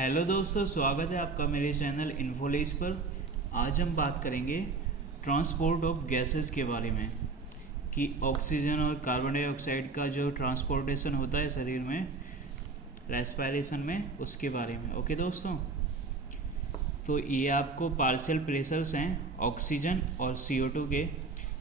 Hello दोस्तों, स्वागत है आपका मेरे चैनल इन्फोलिस पर। आज हम बात करेंगे ट्रांसपोर्ट ऑफ गैसेस के बारे में कि ऑक्सीजन और कार्बन डाइऑक्साइड का जो ट्रांसपोर्टेशन होता है शरीर में रेस्पिरेशन में, उसके बारे में। ओके दोस्तों, तो ये आपको पार्शियल प्रेशर्स हैं ऑक्सीजन और CO2 के,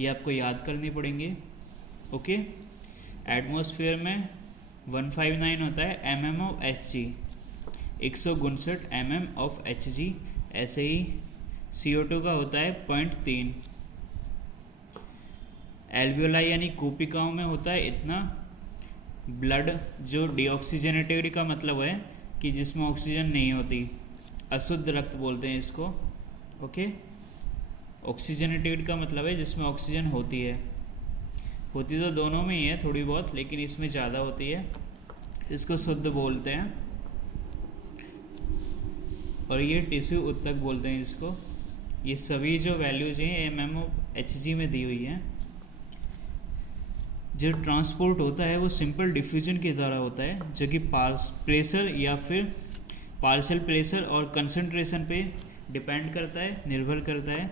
ये आपको याद करने पड़ेंगे। ओके, एटमॉस्फेयर में 159 होता है mm of Hg, 159 mm of Hg। ऐसे ही CO2 का होता है 0.3। एल्वियोलाई यानी कूपिकाओं में होता है इतना। ब्लड जो डीऑक्सीजनेटेड का मतलब है कि जिसमें ऑक्सीजन नहीं होती, अशुद्ध रक्त बोलते हैं इसको। ओके, ऑक्सीजनेटेड का मतलब है जिसमें ऑक्सीजन होती है। होती तो दोनों में ही है थोड़ी बहुत, लेकिन इसमें ज़्यादा होती है, इसको शुद्ध बोलते हैं। और ये टिश्यू उत्तक बोलते हैं इसको। ये सभी जो वैल्यूज हैं mm ऑफ Hg में दी हुई हैं। जो ट्रांसपोर्ट होता है वो सिंपल डिफ्यूजन के द्वारा होता है, जो कि प्रेशर या फिर पार्शियल प्रेशर और कंसंट्रेशन पे डिपेंड करता है, निर्भर करता है।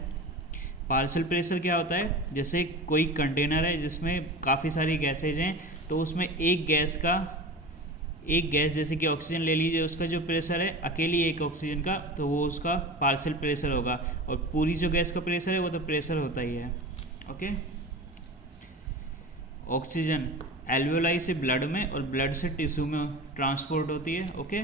पार्शियल प्रेशर क्या होता है, जैसे कोई कंटेनर है जिसमें काफ़ी सारी गैसेज हैं, तो उसमें एक गैस जैसे कि ऑक्सीजन ले लीजिए, उसका जो प्रेशर है अकेली एक ऑक्सीजन का, तो वो उसका पार्शियल प्रेशर होगा। और पूरी जो गैस का प्रेशर है वो तो प्रेशर होता ही है। ओके, ऑक्सीजन एल्वियोलाई से ब्लड में और ब्लड से टिश्यू में ट्रांसपोर्ट होती है। ओके,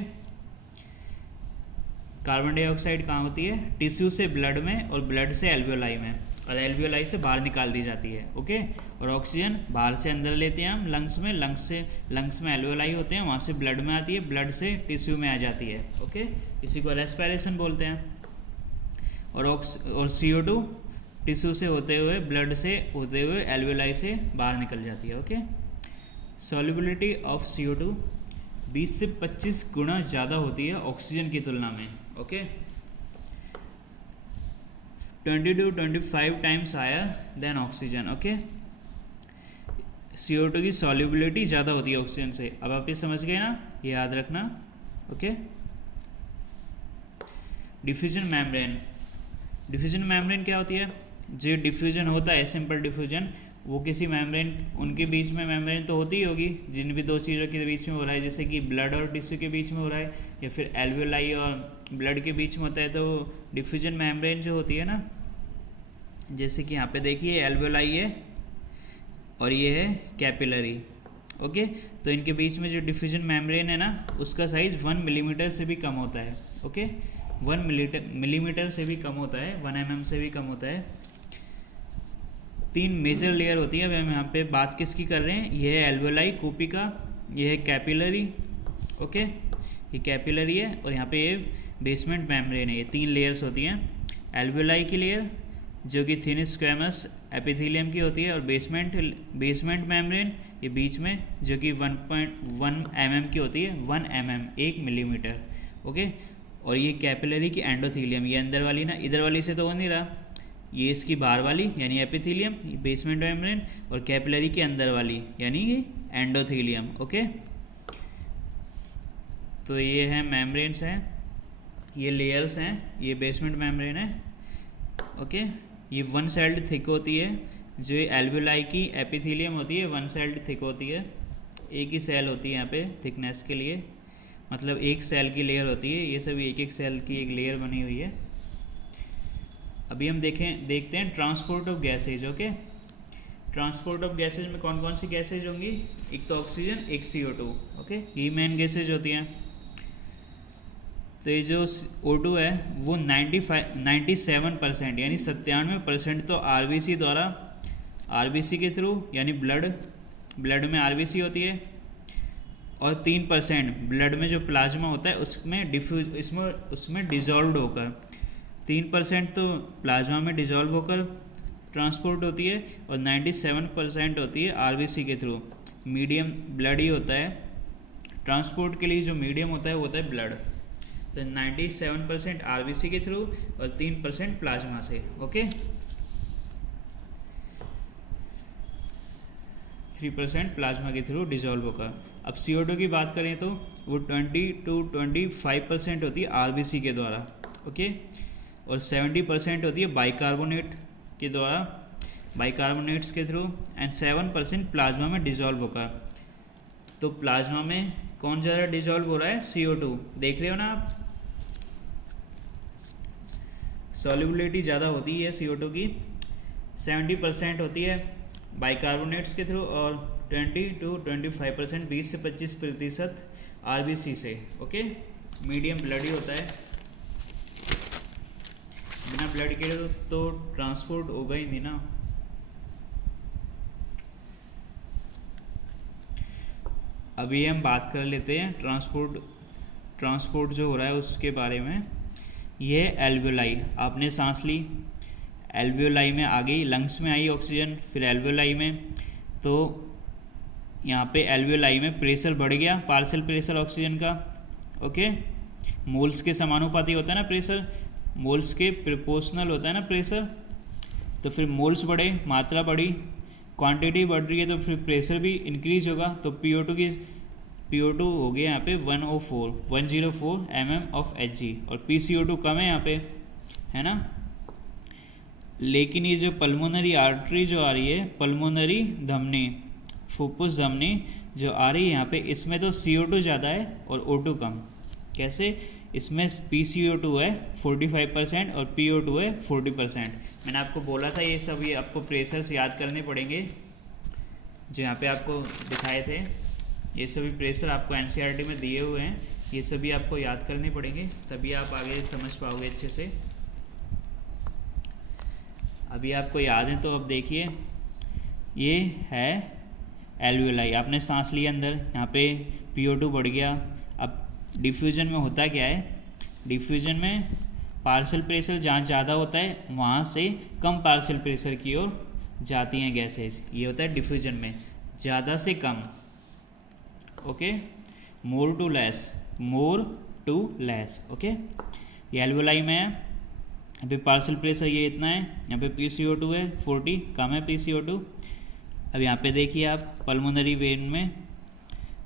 कार्बन डाइऑक्साइड कहाँ होती है, टिश्यू से ब्लड में और ब्लड से एल्वियोलाई में, और एल्वियोलाई से बाहर निकाल दी जाती है। ओके, और ऑक्सीजन बाहर से अंदर लेते हैं हम लंग्स में, लंग्स में एल्वियोलाई होते हैं, वहाँ से ब्लड में आती है, ब्लड से टिश्यू में आ जाती है। ओके, इसी को रेस्पिरेशन बोलते हैं। और CO2 टिश्यू से होते हुए, ब्लड से होते हुए एल्वियोलाई से बाहर निकल जाती है। ओके, सॉल्युबिलिटी ऑफ CO2 20 से 25 गुना ज़्यादा होती है ऑक्सीजन की तुलना में। Okay, 20 to 25 times higher than oxygen. Okay, CO2 की सॉल्युबिलिटी ज़्यादा होती है ऑक्सीजन से। अब आप ये समझ गए ना, ये याद रखना। ओके, डिफ्यूजन मेम्ब्रेन क्या होती है, जो डिफ्यूजन होता है सिंपल डिफ्यूजन, वो किसी मेम्ब्रेन, उनके बीच में मेम्ब्रेन तो होती ही होगी, जिन भी दो चीज़ों के बीच में हो रहा है, जैसे कि ब्लड और टिश्यू के बीच में हो रहा है, या फिर एल्वियोलाई और ब्लड के बीच में होता है, तो डिफ्यूजन मेम्ब्रेन जो होती है ना, जैसे कि यहाँ पे देखिए एल्वियोलाई है और ये है कैपिलरी। ओके, तो इनके बीच में जो डिफ्यूजन मेम्ब्रेन है ना, उसका साइज 1 मिलीमीटर से भी कम होता है। ओके, 1 मिलीमीटर से भी कम होता है, 1 mm से भी कम होता है। 3 मेजर लेयर होती है। अब हम यहाँ पे बात किसकी कर रहे हैं, ये है एल्वियोलाई, कूपिका, ये है कैपिलरी। ओके, ये कैपिलरी है, और यहाँ पे ये बेसमेंट मेम्ब्रेन है। ये 3 लेयर्स होती हैं। एल्वियोलाई की लेयर जो कि थिन स्क्वैमस एपिथेलियम की होती है, और बेसमेंट मेम्ब्रेन ये बीच में, जो कि 1.1 mm की होती है, 1 mm 1 मिलीमीटर। ओके, और ये कैपिलरी की एंडोथीलियम, ये अंदर वाली ना, इधर वाली से तो हो नहीं रहा, ये इसकी बाहर वाली यानी एपिथेलियम, बेसमेंट मेम्ब्रेन, और कैपिलरी के अंदर वाली यानी ये एंडोथीलियम। ओके, तो ये है मेम्ब्रेन्स हैं, ये लेयर्स हैं, ये बेसमेंट मेम्ब्रेन है। ओके, ये 1 सेल्ड थिक होती है, जो एल्वियोलाई की एपिथेलियम होती है 1 सेल्ड थिक होती है। एक ही सेल होती है यहाँ पे थिकनेस के लिए, मतलब एक सेल की लेयर होती है, ये सब एक सेल की एक लेयर बनी हुई है। अभी हम देखते हैं transport of gases. Okay, transport of gases में कौन कौन सी गैसेज होंगी, एक तो ऑक्सीजन, एक CO2। ओके, ये मेन गैसेज होती हैं। तो ये जो O2 है वो 97% यानी 97% तो RBC के थ्रू, यानी ब्लड में RBC होती है, और 3% ब्लड में जो प्लाज्मा होता है उसमें डिजॉल्व होकर, 3% तो प्लाज्मा में डिजॉल्व होकर ट्रांसपोर्ट होती है, और 97% होती है RBC के थ्रू। मीडियम ब्लड ही होता है ट्रांसपोर्ट के लिए, जो मीडियम होता है वो होता है ब्लड। तो 97% RBC के थ्रू और 3% प्लाज्मा से। ओके, 3% प्लाज्मा के थ्रू डिजॉल्व होकर। अब CO2 की बात करें तो वो 20 to 25% होती है RBC के द्वारा, ओके, और 70% होती है बाइकार्बोनेट के द्वारा, बाइकार्बोनेट्स के थ्रू, एंड 7% प्लाज्मा में डिजॉल्व होकर। तो प्लाज्मा में कौन ज़्यादा डिजॉल्व हो रहा है? CO2। देख रहे हो ना आप, सॉल्युबिलिटी ज़्यादा होती है CO2 की, 70% होती है बाइकार्बोनेट्स के थ्रू, और 20 to 25%, 20 से 25% RBC से, ओके। मीडियम ब्लडी होता है, बिना ब्लड के तो ट्रांसपोर्ट होगा ही नहीं ना। अभी हम बात कर लेते हैं ट्रांसपोर्ट जो हो रहा है उसके बारे में। ये एल्वियोलाई, आपने सांस ली, एल्वियोलाई में आ गई, लंग्स में आई ऑक्सीजन, फिर एल्वियोलाई में, तो यहाँ पे एल्वियोलाई में प्रेशर बढ़ गया, पार्शियल प्रेशर ऑक्सीजन का, ओके। मोल्स के समानुपाती होता है ना प्रेशर, मोल्स के प्रोपोर्शनल होता है ना प्रेशर, तो फिर मोल्स बढ़े, मात्रा बढ़ी, क्वांटिटी बढ़ रही है, तो फिर प्रेशर भी इंक्रीज होगा। तो PO2 हो गया यहाँ पे 104 mm ऑफ Hg, और PCO2 कम है यहाँ पे, है ना। लेकिन ये जो पल्मोनरी आर्टरी जो आ रही है, पल्मोनरी धमनी, फुफ्फुस धमनी जो आ रही है यहाँ पे, इसमें तो CO2 ज़्यादा है और O2 कम। कैसे? इसमें PCO2 है 45% और PO2 है 40%। मैंने आपको बोला था ये सब, ये आपको प्रेशर्स याद करने पड़ेंगे जो यहाँ पे आपको दिखाए थे। ये सभी प्रेशर आपको NCERT में दिए हुए हैं, ये सभी आपको याद करने पड़ेंगे, तभी आप आगे समझ पाओगे अच्छे से। अभी आपको याद है तो अब देखिए, ये है एल्वियोलाई, आपने सांस लिया अंदर, यहाँ पे PO2 बढ़ गया। अब डिफ्यूजन में होता क्या है? डिफ्यूजन में पार्शियल प्रेशर जहाँ ज़्यादा होता है वहाँ से कम पार्शियल प्रेशर की ओर जाती हैं गैसेज, ये होता है डिफ्यूजन में, ज़्यादा से कम, okay. More to less, okay. ये एल्वियोलाई में है, अभी पार्शियल प्रेशर ये इतना है, यहाँ पे PCO2 है 40, कम है PCO2। अब यहाँ पे देखिए आप, पल्मोनरी वेन में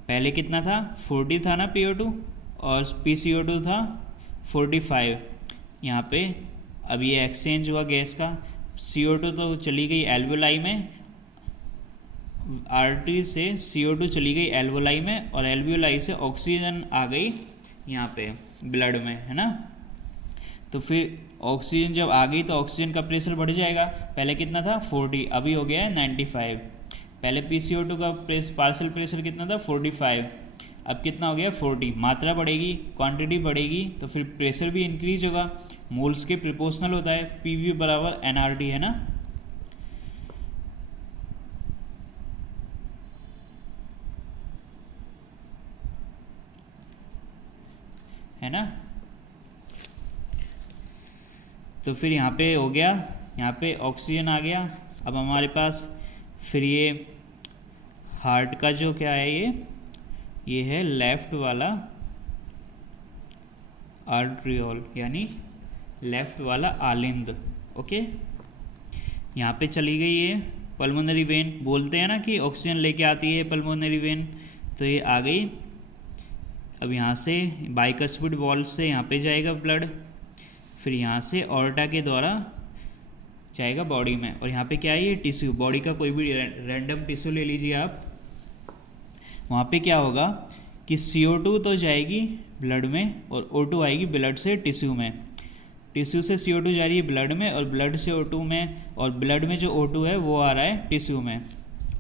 पहले कितना था? 40 था ना PO2, और PCO2 था 45। यहाँ पे अब ये एक्सचेंज हुआ गैस का, CO2 तो चली गई एल्वियोलाई में, आर्टरी से CO2 चली गई एल्वियोलाई में, और एल्वियोलाई से ऑक्सीजन आ गई यहाँ पे ब्लड में, है ना। तो फिर ऑक्सीजन जब आ गई तो ऑक्सीजन का प्रेशर बढ़ जाएगा, पहले कितना था? 40, अभी हो गया है 95। पहले PCO2 का पार्शियल प्रेशर कितना था? 45, अब कितना हो गया? 40। मात्रा बढ़ेगी, क्वांटिटी बढ़ेगी, तो फिर प्रेशर भी इंक्रीज होगा, मोल्स के प्रोपोर्शनल होता है, PV बराबर NRT, है ना। है ना। तो फिर यहाँ पे हो गया, यहाँ पे ऑक्सीजन आ गया। अब हमारे पास फिर ये हार्ट का जो क्या है, ये है लेफ्ट वाला आर्ट्रियोल, यानी लेफ्ट वाला आलिंद, ओके। यहाँ पे चली गई ये पल्मोनरी वेन, बोलते हैं ना कि ऑक्सीजन लेके आती है पल्मोनरी वेन, तो ये आ गई। अब यहाँ से बाइकस्पिड वॉल्व से यहाँ पे जाएगा ब्लड, फिर यहाँ से ऑर्टा के द्वारा जाएगा बॉडी में, और यहाँ पे क्या है? ये टिश्यू, बॉडी का कोई भी रैंडम टिश्यू ले लीजिए आप। वहाँ पे क्या होगा कि CO2 तो जाएगी ब्लड में, और O2 आएगी ब्लड से टिश्यू में। टिश्यू से CO2 जा रही है ब्लड में, और ब्लड से O2 में, और ब्लड में जो O2 है वो आ रहा है टिश्यू में।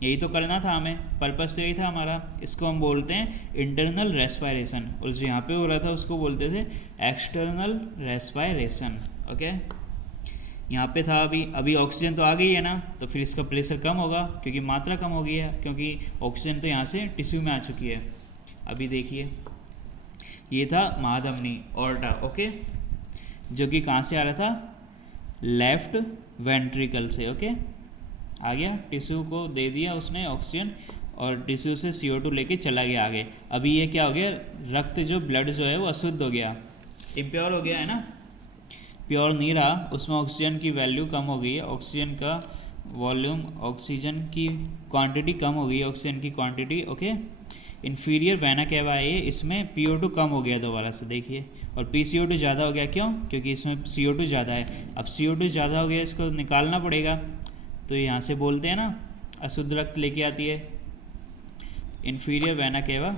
यही तो करना था हमें, पर्पस तो यही था हमारा। इसको हम बोलते हैं इंटरनल रेस्पायरेशन, और जो यहाँ पे हो रहा था उसको बोलते थे एक्सटर्नल रेस्पायरेशन, ओके। यहाँ पे था अभी ऑक्सीजन तो आ गई है ना, तो फिर इसका प्रेशर कम होगा क्योंकि मात्रा कम हो गई है, क्योंकि ऑक्सीजन तो यहाँ से टिश्यू में आ चुकी है। अभी देखिए, ये था महाधमनी ऑर्टा, ओके, जो कि कहाँ से आ रहा था? लेफ्ट वेंट्रिकल से, ओके। आ गया, टिश्यू को दे दिया उसने ऑक्सीजन, और टिश्यू से CO2 लेके चला गया आगे। अभी ये क्या हो गया? रक्त जो ब्लड जो है वो अशुद्ध हो गया, इम्प्योर हो गया, है ना, प्योर नहीं रहा, उसमें ऑक्सीजन की वैल्यू कम हो गई है, ऑक्सीजन का वॉल्यूम ऑक्सीजन की क्वांटिटी कम हो गई, ऑक्सीजन की quantity, okay. Inferior vena cava है, इसमें PO2 कम हो गया दोबारा से, देखिए, और PCO2 ज़्यादा हो गया, क्यों? क्योंकि इसमें CO2 ज़्यादा है। अब CO2 ज़्यादा हो गया, इसको निकालना पड़ेगा, तो यहाँ से बोलते हैं ना अशुद्ध रक्त लेके आती है, इन्फीरियर वेना केवा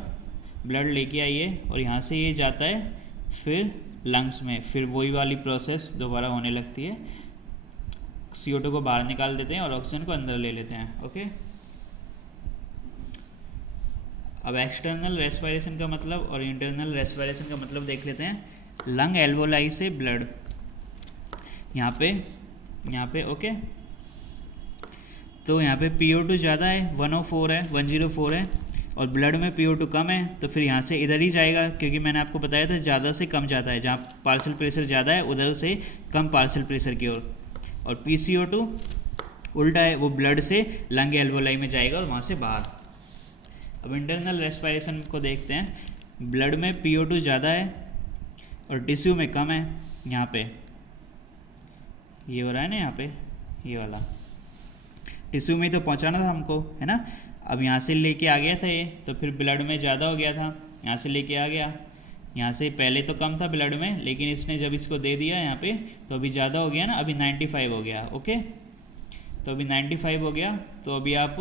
ब्लड लेके आई है, और यहाँ से ये जाता है फिर लंग्स में, फिर वही वाली प्रोसेस दोबारा होने लगती है, CO2 को बाहर निकाल देते हैं और ऑक्सीजन को अंदर ले लेते हैं, ओके। अब एक्सटर्नल रेस्पिरेशन का मतलब और इंटरनल रेस्पिरेशन का मतलब देख लेते हैं। लंग एल्वोलाई से ब्लड यहाँ पे ओके, तो यहाँ पे PO2 ज़्यादा है, 104 है, और ब्लड में PO2 कम है, तो फिर यहाँ से इधर ही जाएगा, क्योंकि मैंने आपको बताया था ज़्यादा से कम जाता है, जहाँ पार्शियल प्रेशर ज़्यादा है उधर से कम पार्शियल प्रेशर की ओर, और PCO2 उल्टा है, वो ब्लड से लंग एल्वोलाई में जाएगा और वहाँ से बाहर। अब इंटरनल रेस्पिरेशन को देखते हैं। ब्लड में PO2 ज़्यादा है और टिश्यू में कम है, यहाँ पे ये हो रहा है ना, यहाँ पे ये वाला टिश्यू में तो पहुँचाना था हमको, है ना। अब यहाँ से लेके आ गया था ये, तो फिर ब्लड में ज़्यादा हो गया था, यहाँ से लेके आ गया, यहाँ से पहले तो कम था ब्लड में, लेकिन इसने जब इसको दे दिया यहाँ पे तो अभी ज़्यादा हो गया ना, अभी 95 हो गया, ओके। तो अभी 95 हो गया, तो अभी आप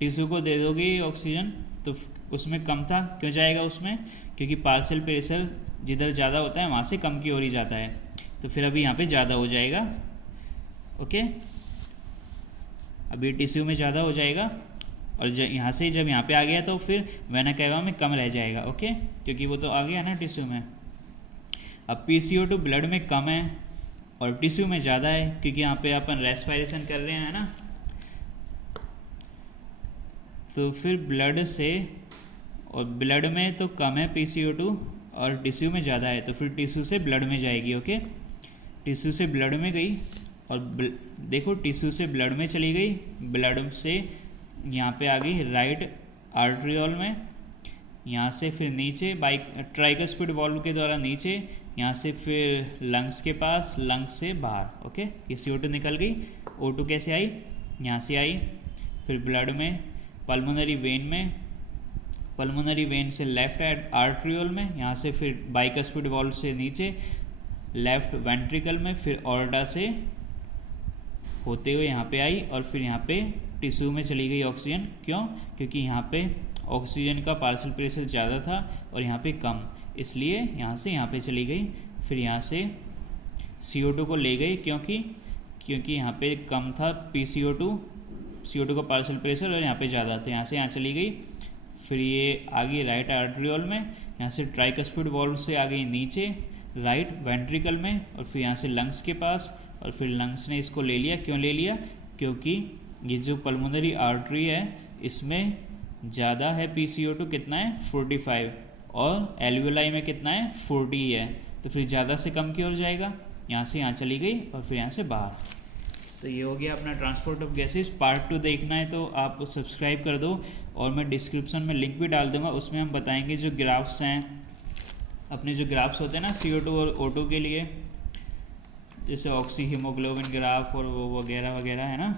टिश्यू को दे दोगे ऑक्सीजन, तो उसमें कम था, क्यों जाएगा उसमें? क्योंकि पार्शियल प्रेशर जिधर ज़्यादा होता है वहाँ से कम की ओर ही जाता है, तो फिर अभी यहाँ पे ज़्यादा हो जाएगा, ओके। अभी टिश्यू में ज़्यादा हो जाएगा, और यहाँ से जब यहाँ पे आ गया तो फिर वेना केवा में कम रह जाएगा, ओके, क्योंकि वो तो आ गया ना टिश्यू में। अब PCO2 ब्लड में कम है और टिश्यू में ज़्यादा है, क्योंकि यहाँ पे अपन रेस्पिरेशन कर रहे हैं ना, तो फिर ब्लड से, और ब्लड में तो कम है PCO2 और टिश्यू में ज़्यादा है, तो फिर टिश्यू से ब्लड में जाएगी, ओके। टिश्यू से ब्लड में गई, और देखो टिश्यू से ब्लड में चली गई, ब्लड से यहाँ पे आ गई राइट आर्ट्रियोल में, यहाँ से फिर नीचे ट्राइकस्पिड वाल्व के द्वारा नीचे, यहाँ से फिर लंग्स के पास, लंग्स से बाहर, ओके। ये CO2 निकल गई, O2 कैसे आई? यहाँ से आई, फिर ब्लड में, पल्मोनरी वेन से लेफ्ट आर्ट्रियोल में, यहाँ से फिर बाइकस्पिड वाल्व से नीचे लेफ्ट वेंट्रिकल में, फिर ऑर्टा से होते हुए यहाँ पे आई, और फिर यहाँ पे टिश्यू में चली गई ऑक्सीजन, क्यों? क्योंकि यहाँ पे ऑक्सीजन का पार्शियल प्रेशर ज़्यादा था और यहाँ पे कम, इसलिए यहाँ से यहाँ पे चली गई। फिर यहाँ से CO2 को ले गई, क्योंकि यहाँ पे कम था CO2 का पार्शियल प्रेशर, और यहाँ पे ज़्यादा था, यहाँ से यहाँ चली गई। फिर ये आ गई राइट आर्ट्रियोल में, यहाँ से ट्राइकस्पिड वाल्व से आ गई नीचे राइट वेंट्रिकल में, और फिर यहाँ से लंग्स के पास, और फिर लंग्स ने इसको ले लिया। क्यों ले लिया? क्योंकि ये जो पल्मोनरी आर्टरी है इसमें ज़्यादा है PCO2, कितना है 45, और एल्वियोलाई में कितना है 40 है, तो फिर ज़्यादा से कम की ओर जाएगा, यहाँ से यहाँ चली गई और फिर यहाँ से बाहर। तो ये हो गया अपना ट्रांसपोर्ट ऑफ गैसेस। पार्ट 2 देखना है तो आप सब्सक्राइब कर दो, और मैं डिस्क्रिप्शन में लिंक भी डाल दूँगा, उसमें हम बताएंगे जो ग्राफ्स हैं, अपने जो ग्राफ्स होते हैं ना CO2 और O2 के लिए, जैसे ऑक्सी हीमोग्लोबिन ग्राफ और वो वगैरह वगैरह है ना,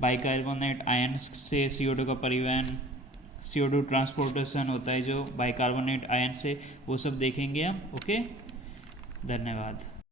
बाइकार्बोनेट आयन से CO2 का परिवहन, CO2 ट्रांसपोर्टेशन होता है जो बाइकार्बोनेट आयन से, वो सब देखेंगे हम, ओके। धन्यवाद।